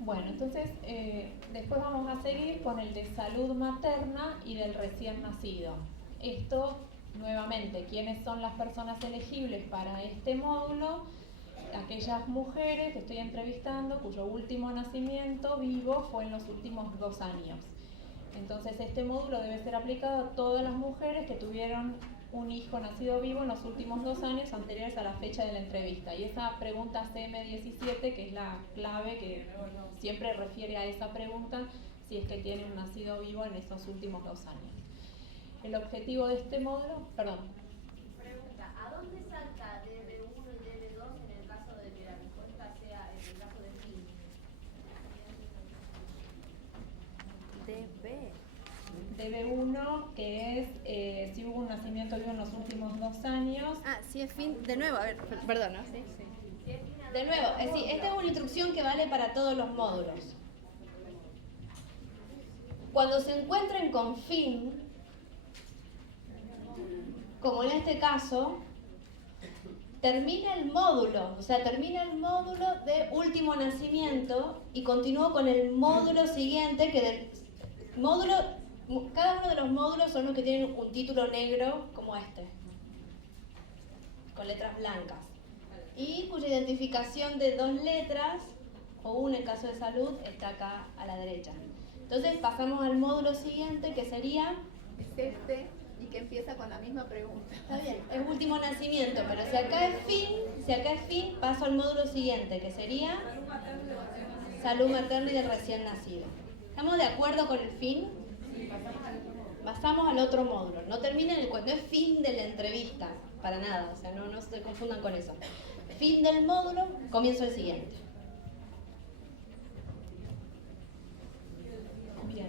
Bueno, entonces después vamos a seguir con el de salud materna y del recién nacido. Esto, nuevamente, ¿quiénes son las personas elegibles para este módulo? Aquellas mujeres que estoy entrevistando cuyo último nacimiento vivo fue en los últimos 2 años. Entonces este módulo debe ser aplicado a todas las mujeres que tuvieron un hijo nacido vivo en los últimos 2 años anteriores a la fecha de la entrevista. Y esa pregunta CM17, que es la clave que siempre refiere a esa pregunta, si es que tiene un nacido vivo en esos últimos 2 años. El objetivo de este módulo, perdón. Pregunta, ¿a dónde salta DB1 y DB2 en el caso de que la respuesta sea en el caso de fin? DB1, que es si hubo un nacimiento vivo en los últimos 2 años. Ah, si es fin, de nuevo, a ver, perdón, ¿no? Sí, sí. De nuevo, es decir, esta es una instrucción que vale para todos los módulos. Cuando se encuentren con fin, como en este caso, termina el módulo, o sea, termina el módulo de último nacimiento y continúo con el módulo siguiente, que del módulo, cada uno de los módulos son los que tienen un título negro como este, con letras blancas, y cuya identificación de 2 letras, o una en caso de salud, está acá a la derecha. Entonces pasamos al módulo siguiente, que sería... Es este, y que empieza con la misma pregunta. Está bien, es último nacimiento, pero si acá es fin, paso al módulo siguiente, que sería salud materna y del recién nacido. ¿Estamos de acuerdo con el fin? Pasamos al otro módulo. No terminen el cuento, no es fin de la entrevista, para nada, o sea, no se confundan con eso. Fin del módulo, comienzo el siguiente. Bien.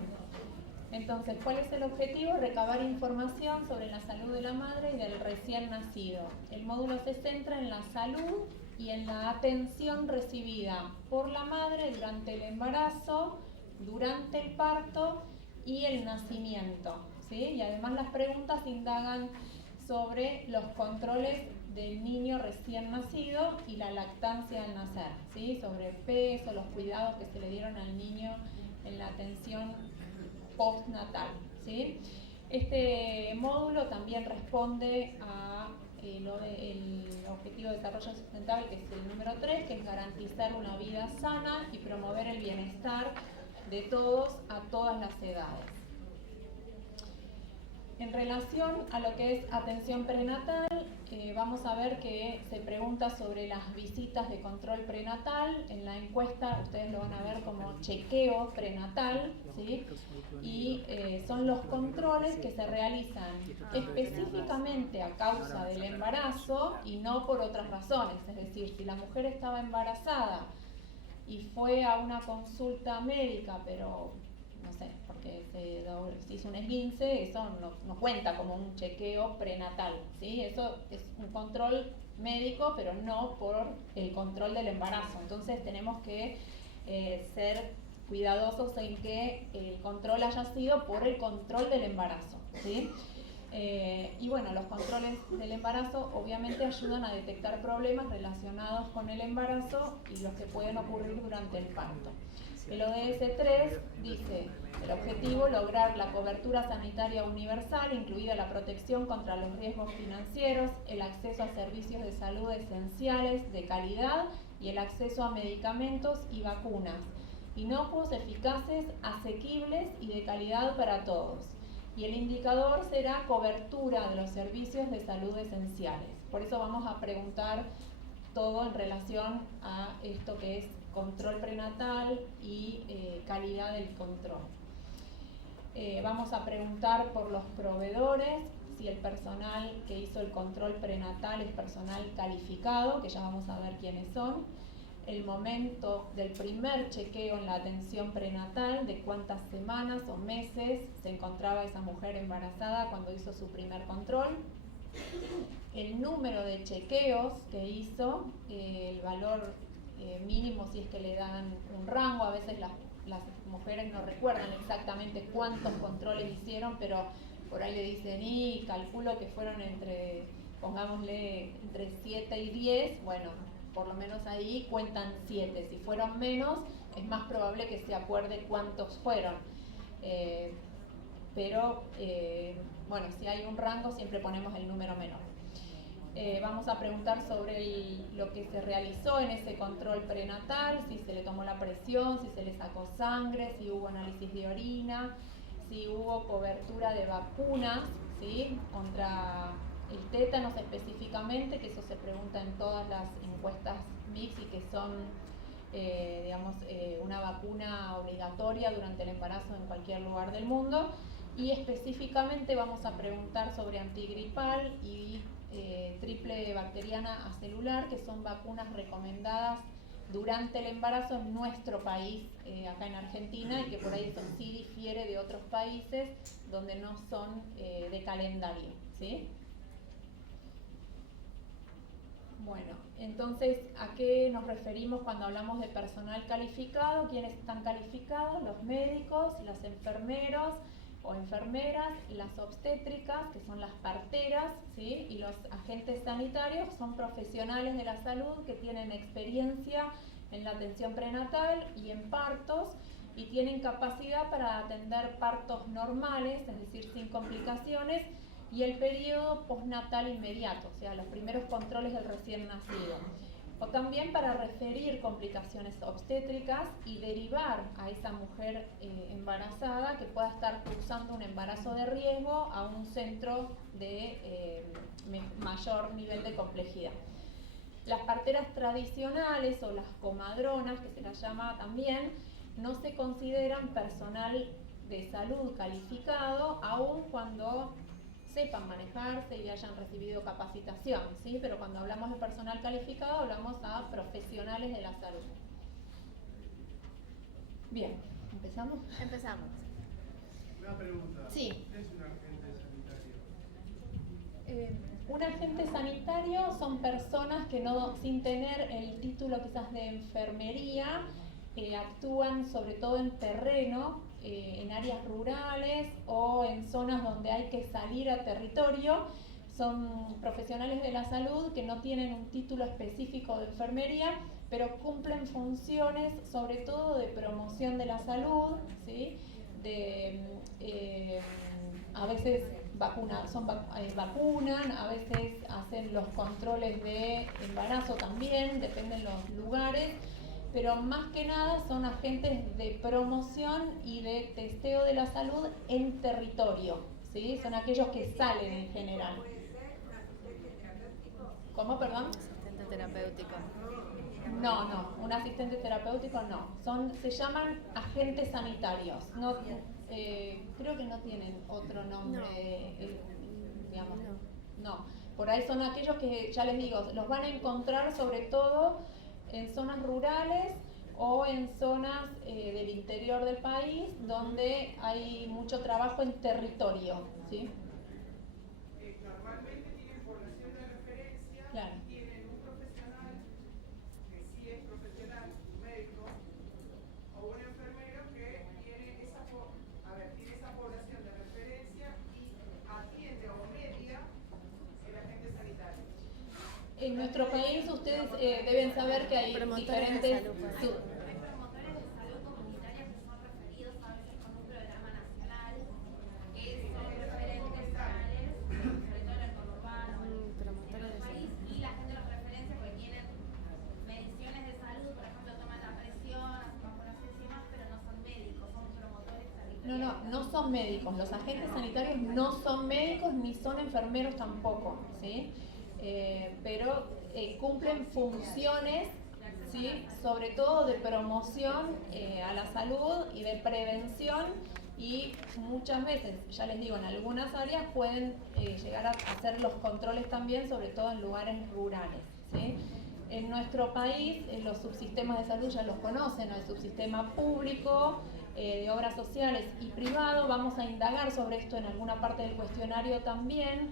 Entonces, ¿cuál es el objetivo? Recabar información sobre la salud de la madre y del recién nacido. El módulo se centra en la salud y en la atención recibida por la madre durante el embarazo, durante el parto y el nacimiento, ¿sí? Y además las preguntas indagan sobre los controles del niño recién nacido y la lactancia al nacer, ¿sí? Sobre el peso, los cuidados que se le dieron al niño en la atención postnatal, ¿sí? Este módulo también responde a el objetivo de desarrollo sustentable, que es el número 3, que es garantizar una vida sana y promover el bienestar de todos a todas las edades. En relación a lo que es atención prenatal, vamos a ver que se pregunta sobre las visitas de control prenatal. En la encuesta ustedes lo van a ver como chequeo prenatal, ¿sí? Y son los controles que se realizan específicamente a causa del embarazo y no por otras razones. Es decir, si la mujer estaba embarazada y fue a una consulta médica, pero no sé, porque se hizo un esguince, eso no cuenta como un chequeo prenatal, ¿sí? Eso es un control médico, pero no por el control del embarazo. Entonces tenemos que ser cuidadosos en que el control haya sido por el control del embarazo, ¿sí? Y bueno, los controles del embarazo obviamente ayudan a detectar problemas relacionados con el embarazo y los que pueden ocurrir durante el parto. El ODS 3 dice: el objetivo, lograr la cobertura sanitaria universal, incluida la protección contra los riesgos financieros, el acceso a servicios de salud esenciales, de calidad y el acceso a medicamentos y vacunas, inocuos, eficaces, asequibles y de calidad para todos. Y el indicador será cobertura de los servicios de salud esenciales. Por eso vamos a preguntar todo en relación a esto que es control prenatal y calidad del control. Vamos a preguntar por los proveedores, si el personal que hizo el control prenatal es personal calificado, que ya vamos a ver quiénes son. El momento del primer chequeo en la atención prenatal, de cuántas semanas o meses se encontraba esa mujer embarazada cuando hizo su primer control. El número de chequeos que hizo, el valor mínimo si es que le dan un rango. A veces las mujeres no recuerdan exactamente cuántos controles hicieron, pero por ahí le dicen, y calculo que fueron pongámosle, entre 7 y 10, bueno, por lo menos ahí cuentan 7. Si fueron menos, es más probable que se acuerde cuántos fueron. Pero bueno, si hay un rango siempre ponemos el número menor. Vamos a preguntar sobre lo que se realizó en ese control prenatal, si se le tomó la presión, si se le sacó sangre, si hubo análisis de orina, si hubo cobertura de vacunas, ¿sí? Contra el tétanos específicamente, que eso se pregunta en todas las encuestas mix y que son una vacuna obligatoria durante el embarazo en cualquier lugar del mundo. Y específicamente vamos a preguntar sobre antigripal y triple bacteriana acelular, que son vacunas recomendadas durante el embarazo en nuestro país, acá en Argentina, y que por ahí eso sí difiere de otros países donde no son de calendario, ¿sí? Bueno, entonces, ¿a qué nos referimos cuando hablamos de personal calificado? ¿Quiénes están calificados? Los médicos, los enfermeros o enfermeras, las obstétricas, que son las parteras, ¿sí? Y los agentes sanitarios son profesionales de la salud que tienen experiencia en la atención prenatal y en partos y tienen capacidad para atender partos normales, es decir, sin complicaciones, y el periodo postnatal inmediato, o sea, los primeros controles del recién nacido. O también para referir complicaciones obstétricas y derivar a esa mujer embarazada que pueda estar cursando un embarazo de riesgo a un centro de mayor nivel de complejidad. Las parteras tradicionales o las comadronas, que se las llama también, no se consideran personal de salud calificado, aun cuando sepan manejarse y hayan recibido capacitación, ¿sí? Pero cuando hablamos de personal calificado hablamos a profesionales de la salud. Bien, ¿empezamos? Empezamos. Una pregunta. Sí. ¿Qué es un agente sanitario? Un agente sanitario son personas que no, sin tener el título quizás de enfermería, actúan sobre todo en terreno, en áreas rurales o en zonas donde hay que salir a territorio. Son profesionales de la salud que no tienen un título específico de enfermería, pero cumplen funciones sobre todo de promoción de la salud, ¿sí? A veces vacunan, a veces hacen los controles de embarazo también, dependen los lugares, pero más que nada son agentes de promoción y de testeo de la salud en territorio, ¿sí? Son aquellos que salen en general. ¿Cómo, perdón? Asistente terapéutico. No, un asistente terapéutico no. Se llaman agentes sanitarios. No, creo que no tienen otro nombre, digamos. No. Por ahí son aquellos que, ya les digo, los van a encontrar sobre todo en zonas rurales o en zonas del interior del país donde hay mucho trabajo en territorio, ¿sí? Normalmente tienen población de referencia, Claro. tienen un profesional que sí es profesional, un médico o un enfermero que tiene esa población de referencia y atiende o media el agente sanitario. En nuestro país ustedes deben saber que hay Promotores de diferentes... salud, pues. Hay promotores de salud comunitarios que son referidos a veces con un programa nacional, que son referentes sanitarios, sobre todo en el conurbano, en el país, y la gente los referencia porque tienen mediciones de salud, por ejemplo, toman la presión, hacen vacunaciones y demás, pero no son médicos, son promotores sanitarios. No son médicos. Los agentes sanitarios no son médicos ni son enfermeros tampoco, ¿sí? Pero cumplen funciones, ¿sí? Sobre todo de promoción a la salud y de prevención, y muchas veces, ya les digo, en algunas áreas pueden llegar a hacer los controles también, sobre todo en lugares rurales, ¿sí? En nuestro país, los subsistemas de salud ya los conocen, el subsistema público, de obras sociales y privado. Vamos a indagar sobre esto en alguna parte del cuestionario también.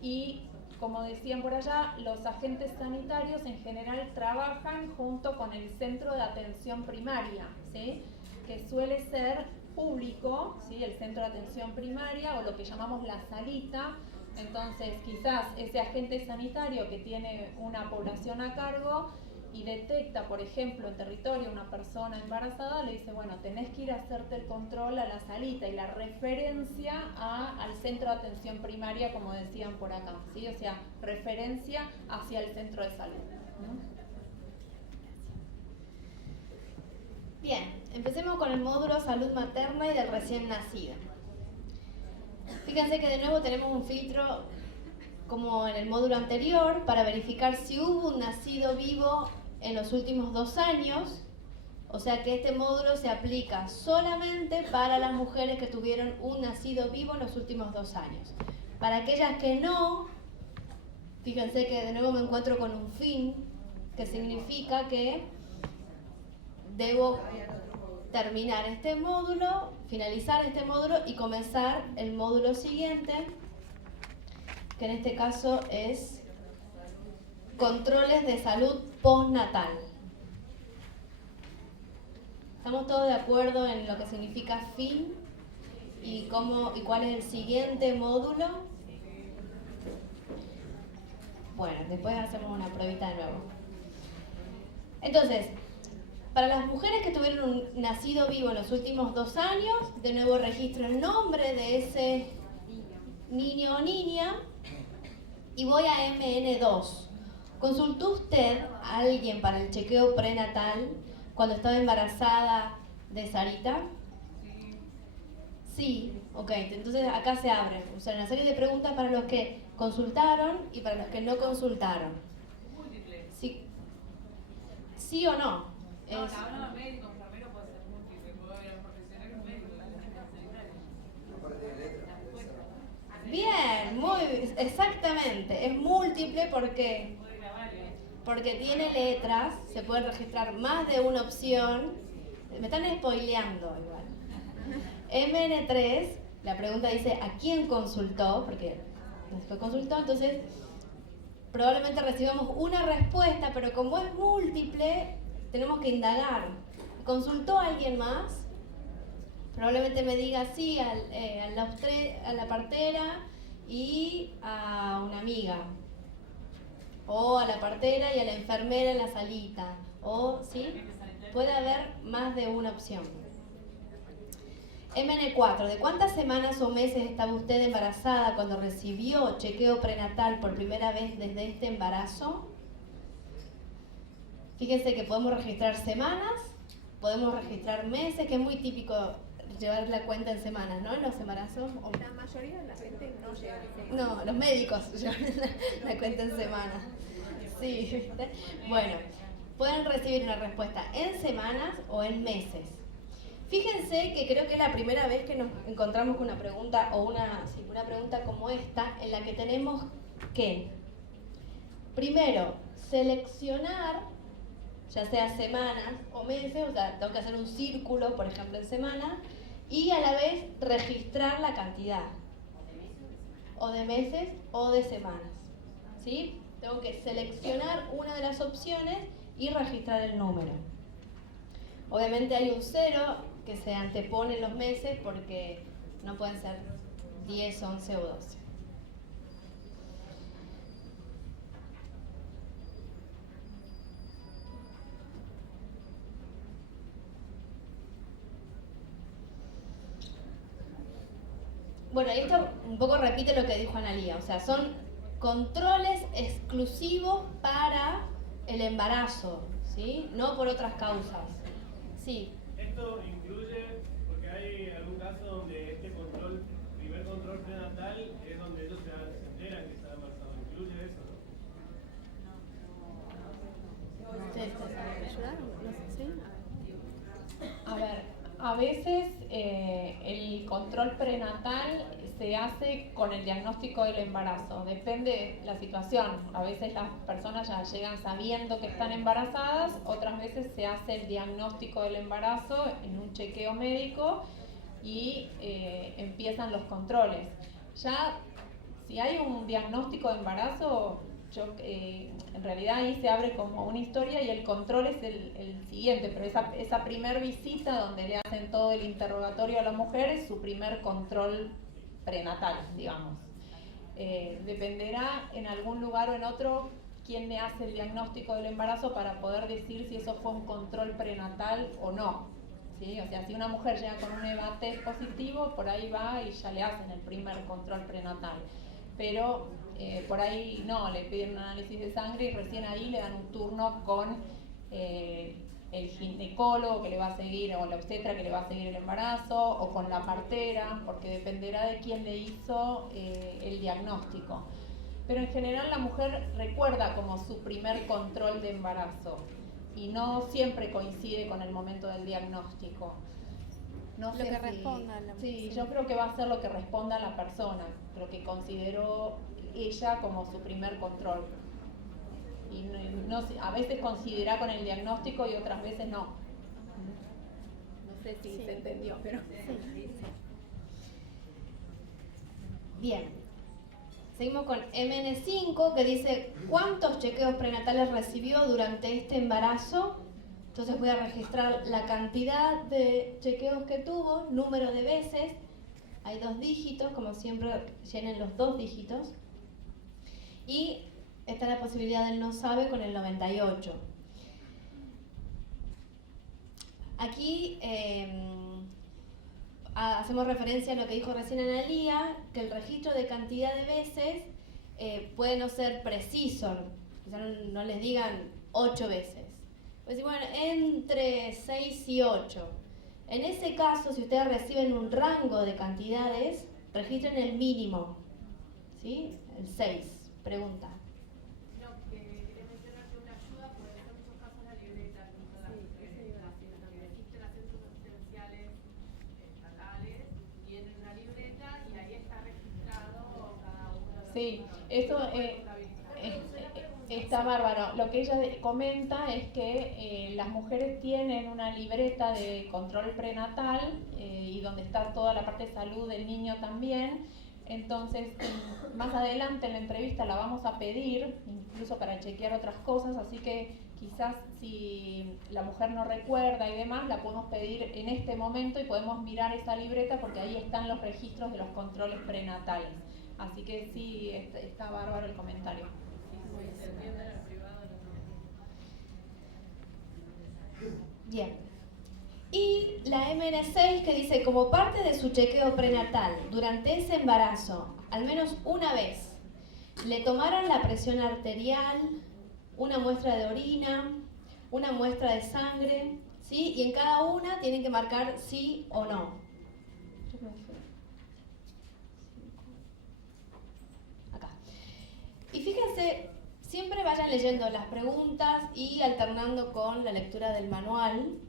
Y como decían por allá, los agentes sanitarios en general trabajan junto con el centro de atención primaria, ¿sí? Que suele ser público, ¿sí? El centro de atención primaria, o lo que llamamos la salita. Entonces quizás ese agente sanitario que tiene una población a cargo y detecta, por ejemplo, en territorio una persona embarazada, le dice, bueno, tenés que ir a hacerte el control a la salita y la referencia al centro de atención primaria, como decían por acá, ¿sí? O sea, referencia hacia el centro de salud. Bien, empecemos con el módulo salud materna y del recién nacido. Fíjense que de nuevo tenemos un filtro como en el módulo anterior para verificar si hubo un nacido vivo en los últimos 2 años, o sea que este módulo se aplica solamente para las mujeres que tuvieron un nacido vivo en los últimos 2 años. Para aquellas que no, fíjense que de nuevo me encuentro con un fin, que significa que debo terminar este módulo, finalizar este módulo y comenzar el módulo siguiente, que en este caso es controles de salud postnatal. ¿Estamos todos de acuerdo en lo que significa fin y cuál es el siguiente módulo? Bueno, después hacemos una pruebita de nuevo. Entonces, para las mujeres que tuvieron un nacido vivo en los últimos 2 años, de nuevo registro el nombre de ese niño o niña y voy a MN2. ¿Consultó usted a alguien para el chequeo prenatal cuando estaba embarazada de Sarita? Sí, ok, entonces acá se abre, o sea, una serie de preguntas para los que consultaron y para los que no consultaron. Sí, ¿sí o no? No, hablando de médico, enfermero puede ser múltiple, puede haber profesionales médicos, Bien, exactamente, es múltiple porque tiene letras, se puede registrar más de una opción. Me están spoileando igual. MN3, la pregunta dice ¿a quién consultó? Porque después consultó, entonces probablemente recibamos una respuesta, pero como es múltiple, tenemos que indagar. ¿Consultó a alguien más? Probablemente me diga sí a la partera y a una amiga. O a la partera y a la enfermera en la salita. O, ¿sí? Puede haber más de una opción. MN4. ¿De cuántas semanas o meses estaba usted embarazada cuando recibió chequeo prenatal por primera vez desde este embarazo? Fíjense que podemos registrar semanas, podemos registrar meses, que es muy típico llevar la cuenta en semanas, ¿no? En los embarazos. La mayoría de la gente no lleva semanas. No, los médicos llevan la cuenta en semanas. Sí, ¿viste? Bueno, pueden recibir una respuesta en semanas o en meses. Fíjense que creo que es la primera vez que nos encontramos con una pregunta o una pregunta como esta, en la que tenemos que, primero, seleccionar, ya sea semanas o meses, o sea, tengo que hacer un círculo, por ejemplo, en semanas, y a la vez registrar la cantidad, o de meses o de semanas, ¿sí? Tengo que seleccionar una de las opciones y registrar el número. Obviamente hay un 0 que se antepone en los meses porque no pueden ser 10, 11 o 12. Bueno, y esto un poco repite lo que dijo Analía, o sea, son controles exclusivos para el embarazo, ¿sí? No por otras causas. Sí. Esto incluye, porque hay algún caso donde este primer control prenatal es donde ellos se enteran que está embarazado. ¿Incluye eso, no? A ver, a veces el control prenatal se hace con el diagnóstico del embarazo, depende de la situación. A veces las personas ya llegan sabiendo que están embarazadas, otras veces se hace el diagnóstico del embarazo en un chequeo médico y empiezan los controles. Ya, si hay un diagnóstico de embarazo, en realidad ahí se abre como una historia y el control es el siguiente, pero esa primer visita donde le hacen todo el interrogatorio a la mujer es su primer control prenatal, digamos. Dependerá en algún lugar o en otro quién le hace el diagnóstico del embarazo para poder decir si eso fue un control prenatal o no. ¿Sí? O sea, si una mujer llega con un EVA test positivo, por ahí va y ya le hacen el primer control prenatal. Pero por ahí no, le piden un análisis de sangre y recién ahí le dan un turno con el ginecólogo que le va a seguir, o la obstetra que le va a seguir el embarazo, o con la partera, porque dependerá de quién le hizo el diagnóstico. Pero en general la mujer recuerda como su primer control de embarazo y no siempre coincide con el momento del diagnóstico. No Lo sé que si- responda la Sí, persona. yo creo que va a ser lo que responda la persona, lo que consideró ella como su primer control. Y a veces coincidirá con el diagnóstico y otras veces no. No sé si se entendió, pero... Bien. Seguimos con MN5 que dice ¿cuántos chequeos prenatales recibió durante este embarazo? Entonces voy a registrar la cantidad de chequeos que tuvo, número de veces. Hay 2 dígitos, como siempre llenen los 2 dígitos. Y está la posibilidad del no sabe con el 98. Aquí hacemos referencia a lo que dijo recién Analía, que el registro de cantidad de veces puede no ser preciso, quizá no les digan 8 veces. Pues bueno, entre 6 y 8. En ese caso, si ustedes reciben un rango de cantidades, registren el mínimo, ¿sí? El 6. Pregunta. No, que quería mencionar que una ayuda puede ser en muchos casos la libreta, que registran centros asistenciales estatales, tienen una libreta y ahí está registrado cada uno de los Sí, eso está bárbaro. Lo que ella comenta es que las mujeres tienen una libreta de control prenatal y donde está toda la parte de salud del niño también. Entonces, más adelante en la entrevista la vamos a pedir, incluso para chequear otras cosas, así que quizás si la mujer no recuerda y demás, la podemos pedir en este momento y podemos mirar esa libreta porque ahí están los registros de los controles prenatales. Así que sí, está bárbaro el comentario. Bien. Y la MN6 que dice, como parte de su chequeo prenatal, durante ese embarazo, al menos una vez, le tomaron la presión arterial, una muestra de orina, una muestra de sangre, ¿sí? Y en cada una tienen que marcar sí o no. Acá. Y fíjense, siempre vayan leyendo las preguntas y alternando con la lectura del manual.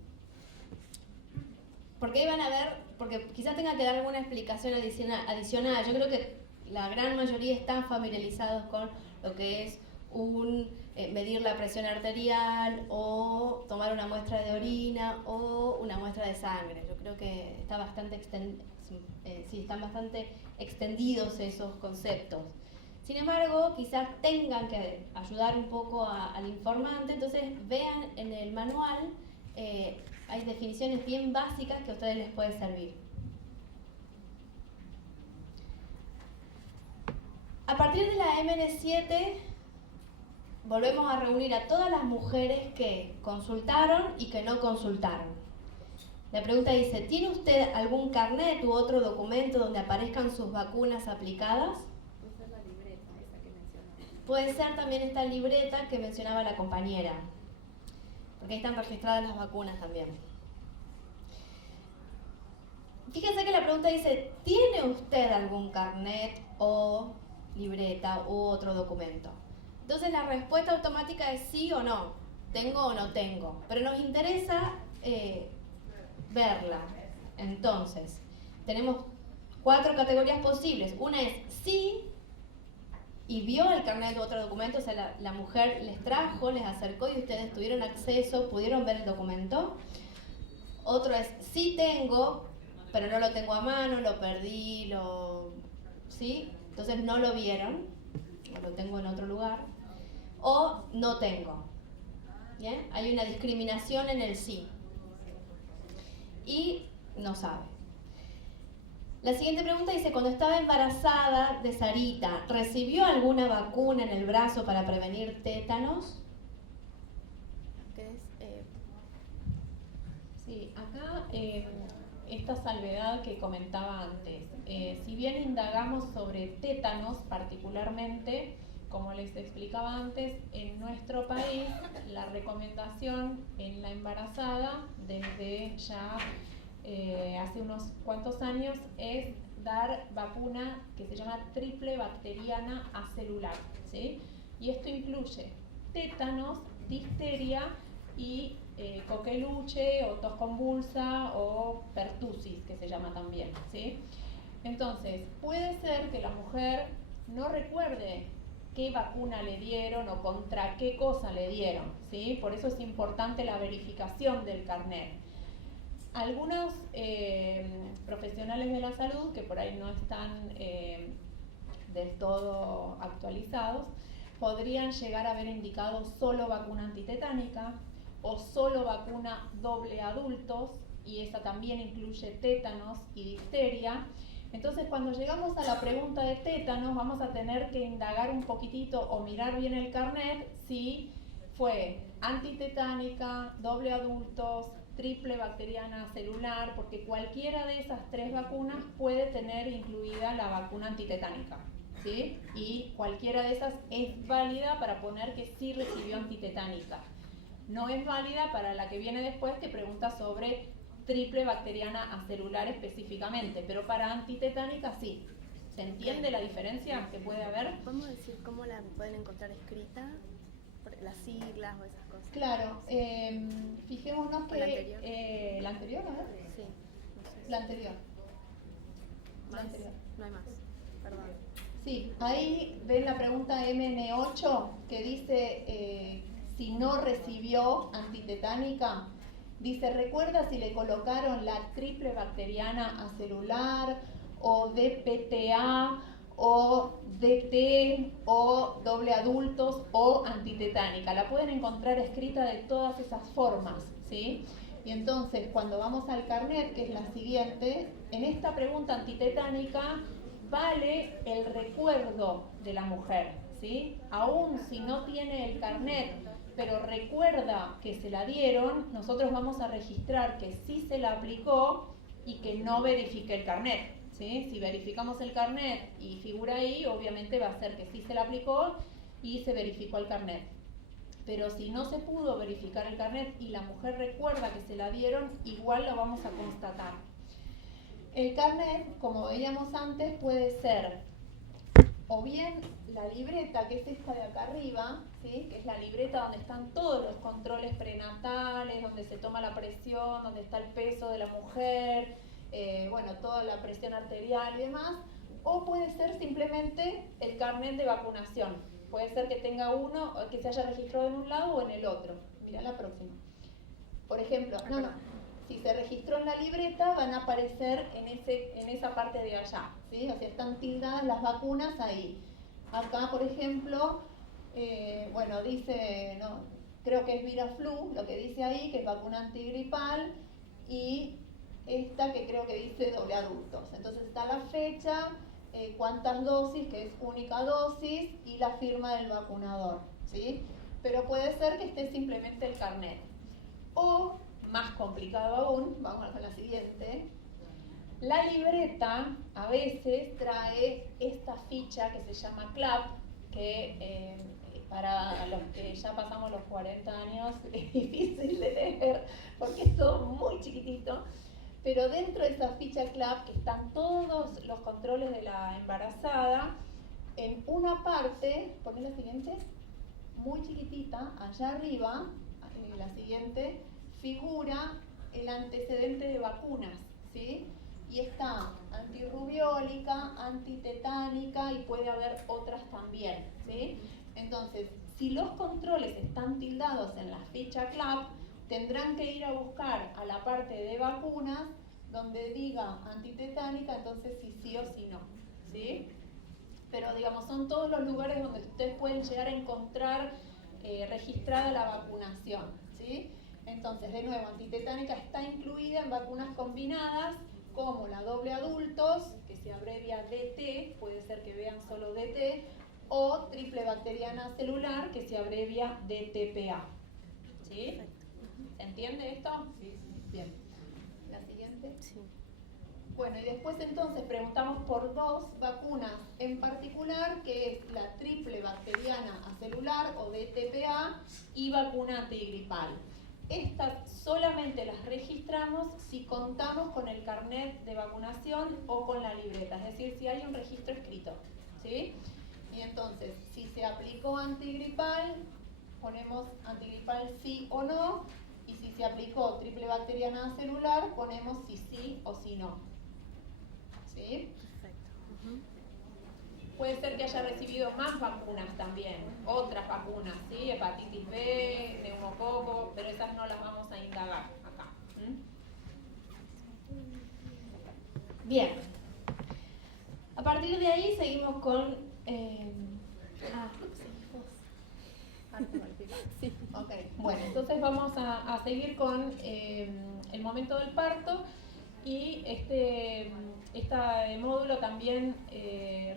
Porque ahí van a ver, porque quizás tenga que dar alguna explicación adicional. Yo creo que la gran mayoría están familiarizados con lo que es medir la presión arterial o tomar una muestra de orina o una muestra de sangre. Yo creo que está están bastante extendidos esos conceptos. Sin embargo, quizás tengan que ayudar un poco al informante, entonces vean en el manual. Hay definiciones bien básicas que a ustedes les puede servir. A partir de la MN7 volvemos a reunir a todas las mujeres que consultaron y que no consultaron. La pregunta dice, ¿tiene usted algún carnet u otro documento donde aparezcan sus vacunas aplicadas? Puede ser la libreta esa que mencionaba. Puede ser también esta libreta que mencionaba la compañera, porque ahí están registradas las vacunas también. Fíjense que la pregunta dice, ¿tiene usted algún carnet o libreta u otro documento? Entonces la respuesta automática es sí o no, tengo o no tengo, pero nos interesa verla. Entonces, tenemos 4 categorías posibles. Una es sí, y vio el carnet u otro documento, o sea, la mujer les trajo, les acercó y ustedes tuvieron acceso, pudieron ver el documento. Otro es sí tengo, pero no lo tengo a mano, lo perdí, ¿sí? Entonces no lo vieron, o lo tengo en otro lugar. O no tengo. ¿Bien? Hay una discriminación en el sí. Y no sabe. La siguiente pregunta dice, cuando estaba embarazada de Sarita, ¿recibió alguna vacuna en el brazo para prevenir tétanos? ¿Qué es? Sí, acá esta salvedad que comentaba antes, si bien indagamos sobre tétanos particularmente, como les explicaba antes, en nuestro país la recomendación en la embarazada desde ya hace unos cuantos años es dar vacuna que se llama triple bacteriana acelular, ¿sí? Y esto incluye tétanos, difteria y coqueluche o tos convulsa o pertusis, que se llama también, ¿sí? Entonces, puede ser que la mujer no recuerde qué vacuna le dieron o contra qué cosa le dieron, ¿sí? Por eso es importante la verificación del carnet. Algunos profesionales de la salud, que por ahí no están del todo actualizados, podrían llegar a haber indicado solo vacuna antitetánica o solo vacuna doble adultos, y esa también incluye tétanos y difteria. Entonces, cuando llegamos a la pregunta de tétanos, vamos a tener que indagar un poquitito o mirar bien el carnet si fue antitetánica, doble adultos, triple bacteriana celular, porque cualquiera de esas tres vacunas puede tener incluida la vacuna antitetánica, ¿sí? Y cualquiera de esas es válida para poner que sí recibió antitetánica. No es válida para la que viene después, que pregunta sobre triple bacteriana acelular específicamente, pero para antitetánica sí. ¿Se entiende la diferencia que puede haber? ¿Podemos decir cómo la pueden encontrar escrita? Las siglas o esas cosas. Claro, fijémonos que... ¿La anterior? ¿La anterior? A ver. Sí, no sé. La anterior. La Más. anterior. No hay más. Perdón. Sí, ahí ven la pregunta MN8 que dice si no recibió antitetánica. Dice, ¿recuerda si le colocaron la triple bacteriana acelular o DPTA o DT o doble adultos o antitetánica? La pueden encontrar escrita de todas esas formas, ¿sí? Y entonces, cuando vamos al carnet, que es la siguiente, en esta pregunta antitetánica vale el recuerdo de la mujer, ¿sí? Aún si no tiene el carnet, pero recuerda que se la dieron, nosotros vamos a registrar que sí se la aplicó y que no verifique el carnet, ¿sí? Si verificamos el carnet y figura ahí, obviamente va a ser que sí se la aplicó y se verificó el carnet. Pero si no se pudo verificar el carnet y la mujer recuerda que se la dieron, igual lo vamos a constatar. El carnet, como veíamos antes, puede ser o bien la libreta, que es esta de acá arriba, ¿sí? Que es la libreta donde están todos los controles prenatales, donde se toma la presión, donde está el peso de la mujer, bueno, toda la presión arterial y demás, o puede ser simplemente el carnet de vacunación. Puede ser que tenga uno, que se haya registrado en un lado o en el otro. Mirá la próxima. Por ejemplo, si se registró en la libreta, van a aparecer en esa parte de allá, ¿sí? O sea, están tildadas las vacunas ahí. Acá, por ejemplo, bueno, dice, no, creo que es Viraflu, lo que dice ahí, que es vacuna antigripal, y esta que creo que dice doble adultos. Entonces está la fecha, cuántas dosis, que es única dosis, y la firma del vacunador, ¿sí? Pero puede ser que esté simplemente el carnet. O, más complicado aún, vamos con la siguiente. La libreta a veces trae esta ficha que se llama CLAP, que para los que ya pasamos los 40 años es difícil de leer porque es todo muy chiquitito, pero dentro de esa ficha CLAP, que están todos los controles de la embarazada, en una parte, poné la siguiente, muy chiquitita, allá arriba, la siguiente, figura el antecedente de vacunas, ¿sí? Y está antirrubiólica, antitetánica y puede haber otras también, ¿sí? Entonces, si los controles están tildados en la ficha CLAP, tendrán que ir a buscar a la parte de vacunas donde diga antitetánica, entonces sí o sí no, ¿sí? Pero digamos, son todos los lugares donde ustedes pueden llegar a encontrar registrada la vacunación, ¿sí? Entonces, de nuevo, antitetánica está incluida en vacunas combinadas como la doble adultos, que se abrevia DT, puede ser que vean solo DT, o triple bacteriana celular, que se abrevia DTPA. ¿Sí? ¿Se entiende esto? Sí. Bien. La siguiente. Sí. Bueno, y después entonces preguntamos por dos vacunas en particular, que es la triple bacteriana acelular o DTPA y vacuna antigripal. Estas solamente las registramos si contamos con el carnet de vacunación o con la libreta, es decir, si hay un registro escrito, ¿sí? Y entonces, si se aplicó antigripal, ponemos antigripal sí o no, y si se aplicó triple bacteriana celular, ponemos si sí o si no. ¿Sí? Perfecto. Puede ser que haya recibido más vacunas también, otras vacunas, ¿sí? Hepatitis B, neumococo, pero esas no las vamos a indagar acá. Bien. A partir de ahí seguimos con... Sí. Ok, bueno, entonces vamos a seguir con el momento del parto y este módulo también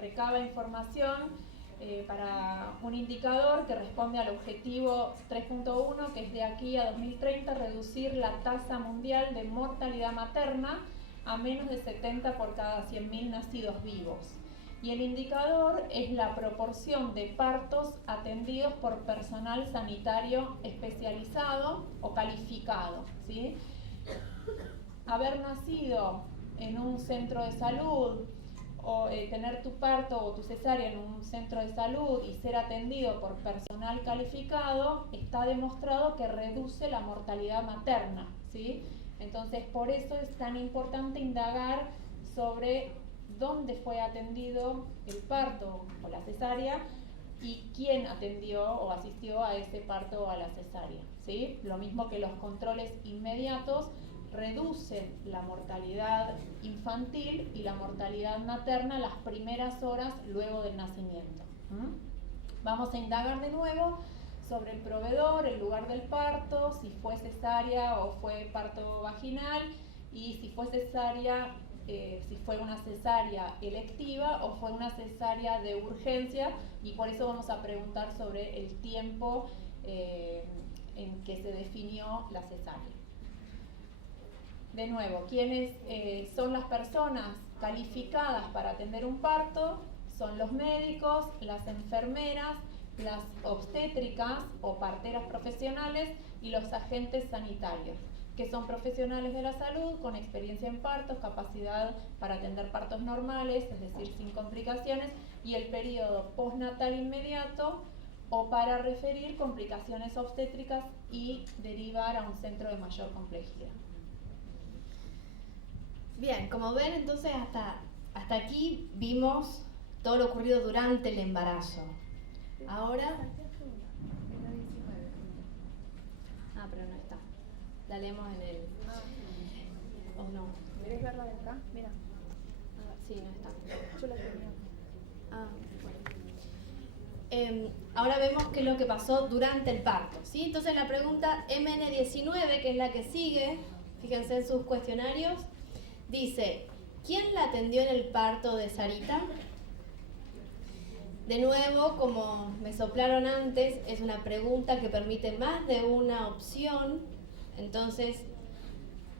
recaba información para un indicador que responde al objetivo 3.1, que es de aquí a 2030 reducir la tasa mundial de mortalidad materna a menos de 70 por cada 100.000 nacidos vivos. Y el indicador es la proporción de partos atendidos por personal sanitario especializado o calificado, ¿sí? Haber nacido en un centro de salud o tener tu parto o tu cesárea en un centro de salud y ser atendido por personal calificado está demostrado que reduce la mortalidad materna, ¿sí? Entonces, por eso es tan importante indagar sobre dónde fue atendido el parto o la cesárea y quién atendió o asistió a ese parto o a la cesárea, ¿sí? Lo mismo que los controles inmediatos reducen la mortalidad infantil y la mortalidad materna las primeras horas luego del nacimiento. Vamos a indagar de nuevo sobre el proveedor, el lugar del parto, si fue cesárea o fue parto vaginal, y si fue cesárea, si fue una cesárea electiva o fue una cesárea de urgencia, y por eso vamos a preguntar sobre el tiempo en que se definió la cesárea. De nuevo, ¿quiénes son las personas calificadas para atender un parto? Son los médicos, las enfermeras, las obstétricas o parteras profesionales y los agentes sanitarios, que son profesionales de la salud con experiencia en partos, capacidad para atender partos normales, es decir, sin complicaciones, y el periodo postnatal inmediato, o para referir complicaciones obstétricas y derivar a un centro de mayor complejidad. Bien, como ven, entonces hasta aquí vimos todo lo ocurrido durante el embarazo. Ahora... pero no está. La leemos en el... ¿O no? ¿Querés verla de acá? Mira. Sí, no está. Yo la tenía. Bueno. Ahora vemos qué es lo que pasó durante el parto, ¿sí? Entonces la pregunta MN19, que es la que sigue, fíjense en sus cuestionarios, dice, ¿quién la atendió en el parto de Sarita? De nuevo, como me soplaron antes, es una pregunta que permite más de una opción. Entonces,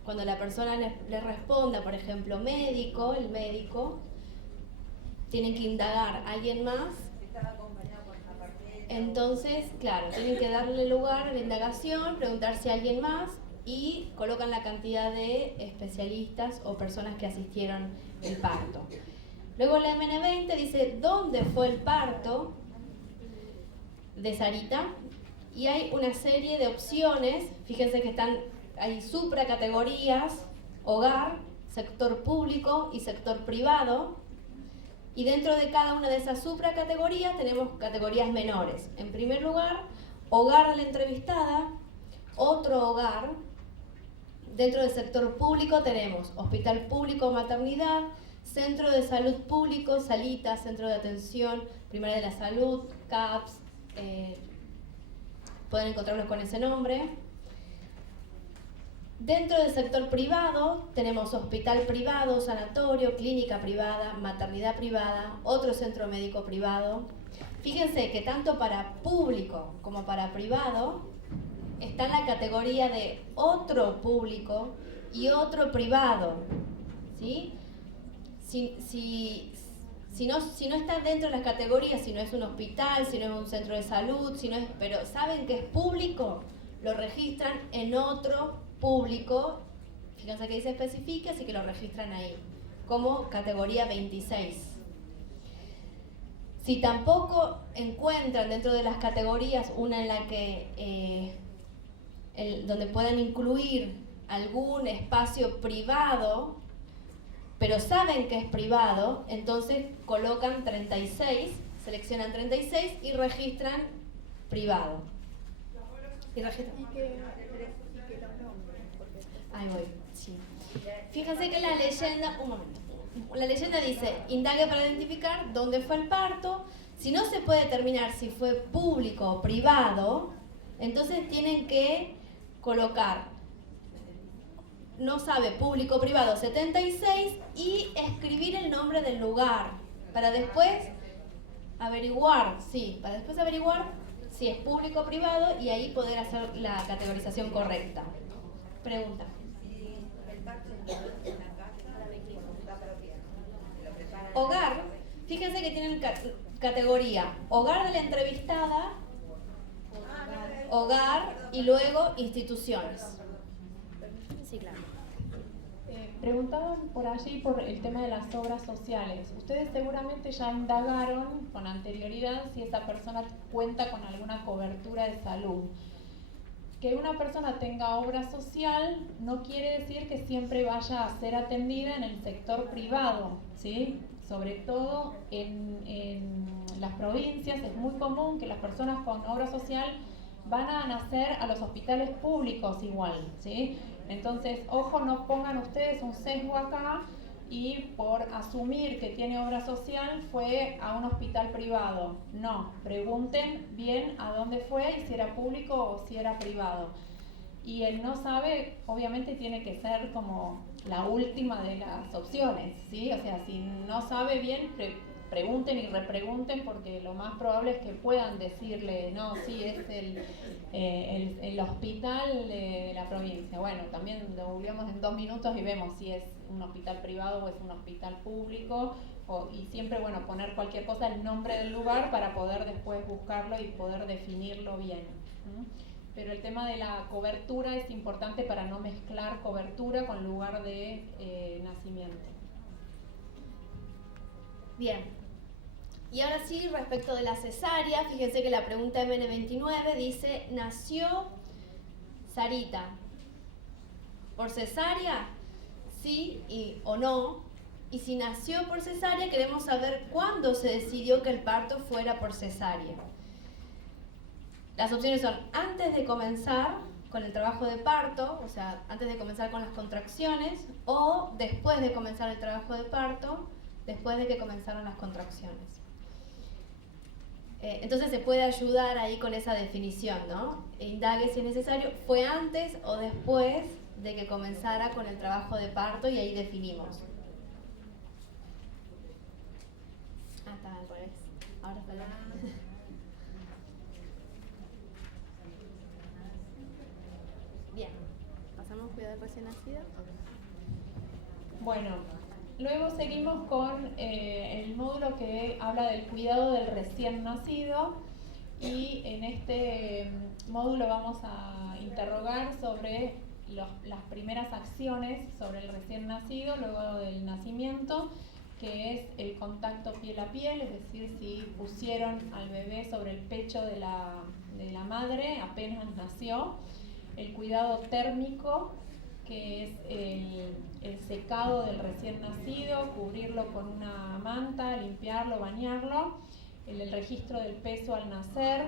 cuando la persona le responda, por ejemplo, médico, el médico, tienen que indagar a alguien más. Entonces, claro, tienen que darle lugar a la indagación, preguntar si alguien más y colocan la cantidad de especialistas o personas que asistieron el parto. Luego la MN20 dice dónde fue el parto de Sarita y hay una serie de opciones, fíjense que hay supracategorías, hogar, sector público y sector privado, y dentro de cada una de esas supracategorías tenemos categorías menores. En primer lugar, hogar de la entrevistada, otro hogar. Dentro del sector público tenemos hospital público maternidad, centro de salud público, salitas, centro de atención primaria de la salud, CAPS, pueden encontrarlos con ese nombre. Dentro del sector privado tenemos hospital privado, sanatorio, clínica privada, maternidad privada, otro centro médico privado. Fíjense que tanto para público como para privado está en la categoría de otro público y otro privado, ¿sí? Si no está dentro de las categorías, si no es un hospital, si no es un centro de salud, pero saben que es público, lo registran en otro público, fíjense que dice especifica, así que lo registran ahí, como categoría 26. Si tampoco encuentran dentro de las categorías una en la que donde puedan incluir algún espacio privado, pero saben que es privado, entonces colocan 36, seleccionan 36 y registran privado. Y registran. Ahí voy, sí. Fíjense que la leyenda, un momento. La leyenda dice, indague para identificar dónde fue el parto. Si no se puede determinar si fue público o privado, entonces tienen que colocar, no sabe, público o privado 76 y escribir el nombre del lugar para después averiguar, si es público o privado y ahí poder hacer la categorización correcta. Pregunta. Hogar, fíjense que tienen categoría hogar de la entrevistada, hogar y luego instituciones. Sí, claro. Preguntaban por allí por el tema de las obras sociales. Ustedes seguramente ya indagaron con anterioridad si esa persona cuenta con alguna cobertura de salud. Que una persona tenga obra social no quiere decir que siempre vaya a ser atendida en el sector privado, ¿sí? Sobre todo en las provincias es muy común que las personas con obra social van a nacer a los hospitales públicos igual, ¿sí? Entonces, ojo, no pongan ustedes un sesgo acá y por asumir que tiene obra social fue a un hospital privado. No, pregunten bien a dónde fue y si era público o si era privado. Y el no sabe, obviamente tiene que ser como la última de las opciones, ¿sí? O sea, si no sabe bien, pregunten y repregunten porque lo más probable es que puedan decirle, no, sí, es el hospital de la provincia. Bueno, también lo googleamos en 2 minutos y vemos si es un hospital privado o es un hospital público y siempre, bueno, poner cualquier cosa, el nombre del lugar para poder después buscarlo y poder definirlo bien. Pero el tema de la cobertura es importante para no mezclar cobertura con lugar de nacimiento. Bien. Y ahora sí, respecto de la cesárea, fíjense que la pregunta MN29 dice, ¿nació Sarita por cesárea? Sí o no. Y si nació por cesárea, queremos saber cuándo se decidió que el parto fuera por cesárea. Las opciones son antes de comenzar con el trabajo de parto, o sea, antes de comenzar con las contracciones, o después de comenzar el trabajo de parto, después de que comenzaron las contracciones. Entonces se puede ayudar ahí con esa definición, ¿no? Indague si es necesario, ¿fue antes o después de que comenzara con el trabajo de parto? Y ahí definimos. Está al revés. Ahora está bien. Bien. ¿Pasamos cuidado del recién nacido? Bueno, luego seguimos con el módulo que habla del cuidado del recién nacido y en este módulo vamos a interrogar sobre las primeras acciones sobre el recién nacido luego del nacimiento, que es el contacto piel a piel, es decir, si pusieron al bebé sobre el pecho de la madre apenas nació, el cuidado térmico, que es el secado del recién nacido, cubrirlo con una manta, limpiarlo, bañarlo, el registro del peso al nacer,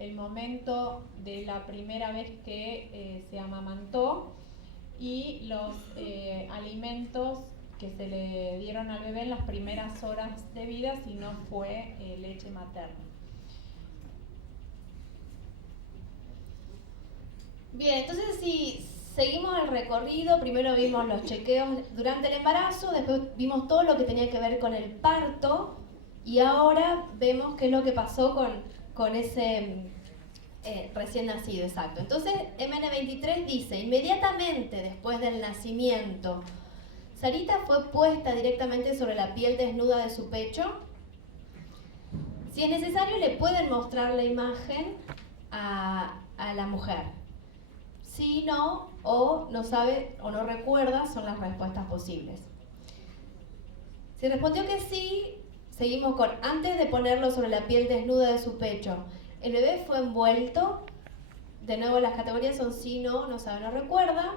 el momento de la primera vez que se amamantó y los alimentos que se le dieron al bebé en las primeras horas de vida si no fue leche materna. Bien, entonces Seguimos el recorrido, primero vimos los chequeos durante el embarazo, después vimos todo lo que tenía que ver con el parto y ahora vemos qué es lo que pasó con ese recién nacido, exacto. Entonces, MN23 dice, inmediatamente después del nacimiento, Sarita fue puesta directamente sobre la piel desnuda de su pecho. Si es necesario, le pueden mostrar la imagen a la mujer. Si no, o no sabe o no recuerda, son las respuestas posibles. Si respondió que sí, seguimos con, antes de ponerlo sobre la piel desnuda de su pecho, el bebé fue envuelto. De nuevo las categorías son sí, no sabe, no recuerda.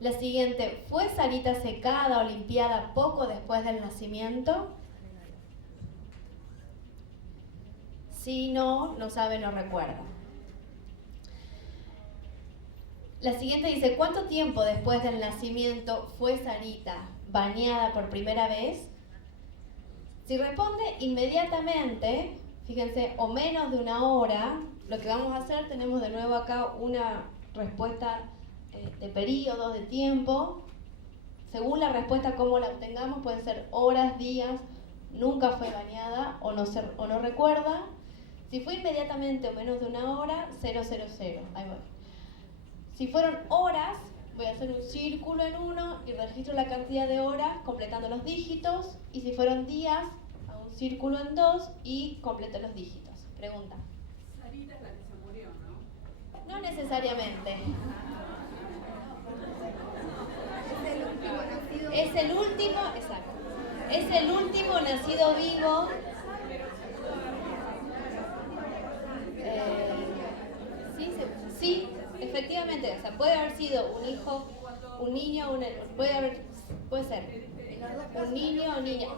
La siguiente, ¿fue Sarita secada o limpiada poco después del nacimiento? Sí, no sabe, no recuerda. La siguiente dice, ¿cuánto tiempo después del nacimiento fue Sarita bañada por primera vez? Si responde inmediatamente, fíjense, o menos de una hora, lo que vamos a hacer, tenemos de nuevo acá una respuesta de periodo, de tiempo. Según la respuesta, como la obtengamos, pueden ser horas, días, nunca fue bañada o no recuerda. Si fue inmediatamente o menos de una hora, 000. Ahí voy. Si fueron horas, voy a hacer un círculo en 1 y registro la cantidad de horas completando los dígitos. Y si fueron días, hago un círculo en 2 y completo los dígitos. Pregunta. Sarita es la que se murió, ¿no? No necesariamente. Es el último, exacto. Es el último nacido vivo. Sí, efectivamente, o sea, puede haber sido un hijo, un niño, puede ser un niño o niña.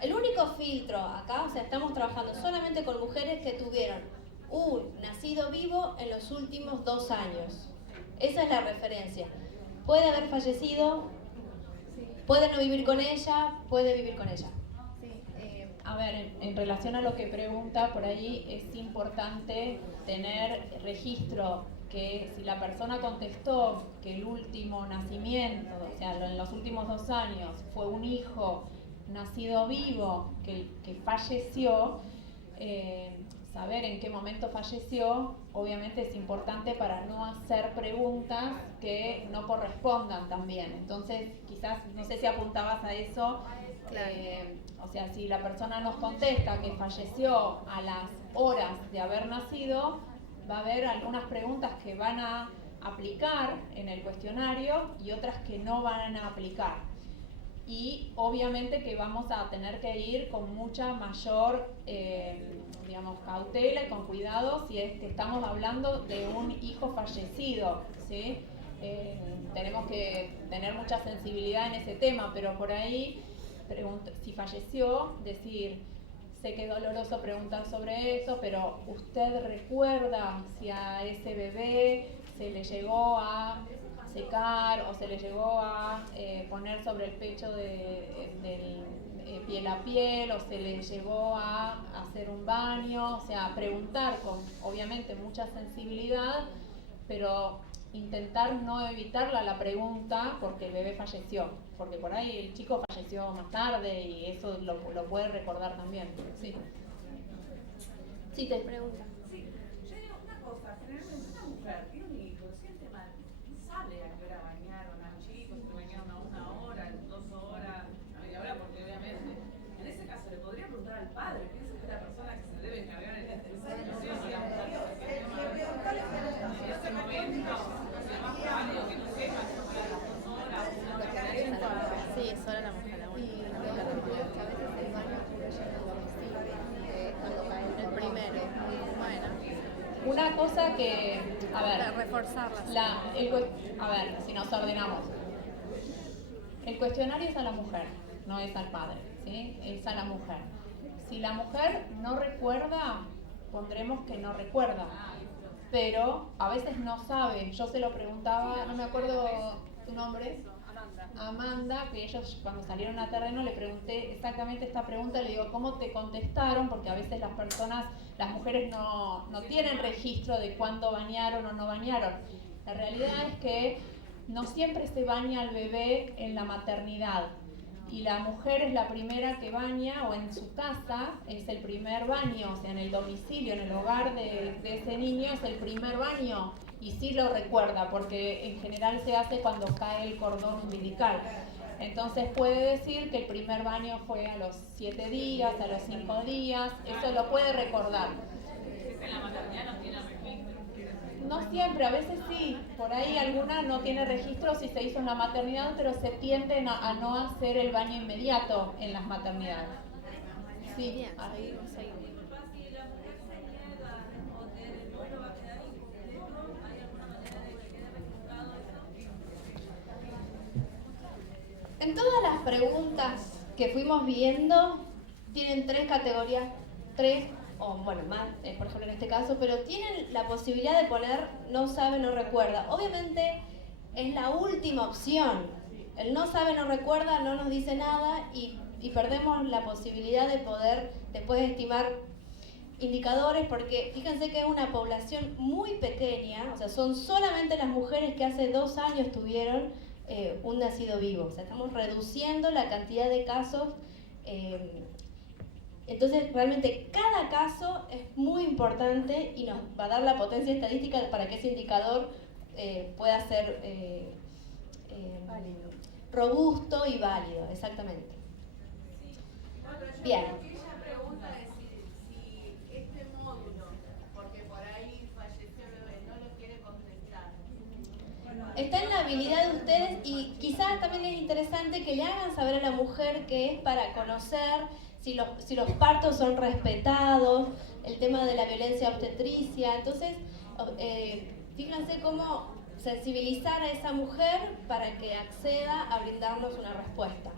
El único filtro acá, o sea, estamos trabajando solamente con mujeres que tuvieron un nacido vivo en los últimos 2 años. Esa es la referencia. Puede haber fallecido, puede no vivir con ella, puede vivir con ella. A ver, en relación a lo que pregunta, por ahí es importante tener registro que si la persona contestó que el último nacimiento, o sea, en los últimos 2 años, fue un hijo nacido vivo que falleció, saber en qué momento falleció, obviamente es importante para no hacer preguntas que no correspondan también. Entonces, quizás, no sé si apuntabas a eso. O sea, si la persona nos contesta que falleció a las horas de haber nacido, va a haber algunas preguntas que van a aplicar en el cuestionario y otras que no van a aplicar. Y obviamente que vamos a tener que ir con mucha mayor, digamos, cautela y con cuidado si es que estamos hablando de un hijo fallecido, ¿sí? Tenemos que tener mucha sensibilidad en ese tema, pero por ahí si falleció, decir, sé que es doloroso preguntar sobre eso, pero ¿usted recuerda si a ese bebé se le llegó a secar o se le llegó a poner sobre el pecho piel a piel o se le llegó a hacer un baño? O sea, preguntar con obviamente mucha sensibilidad, pero intentar no evitarla la pregunta porque el bebé falleció, porque por ahí el chico falleció más tarde y eso lo puede recordar también. Sí. Sí, te pregunta. Sí, yo digo una cosa, generalmente una mujer tiene un hijo, se siente mal, sabe a qué hora bañaron al chico, si lo bañaron a 1 hora, 2 horas, a media hora, porque obviamente, en ese caso le podría preguntar al padre, que es la persona que se debe encargar en esta situación, digamos, en ese momento, es más válido que no sepa si fue a las 2 horas, 1 hora. Sí, solo la mujer, la única. El primero. Bueno. Una cosa que, a ver, Para reforzarla. a ver, si nos ordenamos. El cuestionario es a la mujer, no es al padre, ¿sí? Es a la mujer. Si la mujer no recuerda, pondremos que no recuerda, pero a veces no sabe. Yo se lo preguntaba, no me acuerdo tu nombre. Amanda, que ellos cuando salieron a terreno le pregunté exactamente esta pregunta, le digo, ¿cómo te contestaron? Porque a veces las personas, las mujeres no tienen registro de cuándo bañaron o no bañaron. La realidad es que no siempre se baña al bebé en la maternidad. Y la mujer es la primera que baña, o en su casa es el primer baño, o sea, en el domicilio, en el hogar de ese niño es el primer baño, y sí lo recuerda, porque en general se hace cuando cae el cordón umbilical. Entonces puede decir que el primer baño fue a los 7 días, a los 5 días, eso lo puede recordar. En la maternidad no tiene registro. No siempre, a veces sí, por ahí alguna no tiene registro si se hizo en la maternidad, pero se tienden a no hacer el baño inmediato en las maternidades. Sí, Bien, ahí. seguimos. Si la mujer se niega o que el duelo va a quedar incompleto, ¿hay alguna manera de que quede registrado eso? En todas las preguntas que fuimos viendo, tienen 3 categorías, 3 o bueno, más, por ejemplo en este caso, pero tienen la posibilidad de poner no sabe, no recuerda. Obviamente es la última opción. El no sabe, no recuerda no nos dice nada y perdemos la posibilidad de poder después estimar indicadores, porque fíjense que es una población muy pequeña, o sea, son solamente las mujeres que hace 2 años tuvieron un nacido vivo. O sea, estamos reduciendo la cantidad de casos. Entonces, realmente cada caso es muy importante y nos va a dar la potencia estadística para que ese indicador pueda ser robusto y válido, exactamente. Bien. Lo que ella pregunta es si este módulo, porque por ahí falleció el bebé, no lo quiere contestar. Está en la habilidad de ustedes y quizás también es interesante que le hagan saber a la mujer que es para conocer si los partos son respetados, el tema de la violencia obstetricia. Entonces, fíjense cómo sensibilizar a esa mujer para que acceda a brindarnos una respuesta.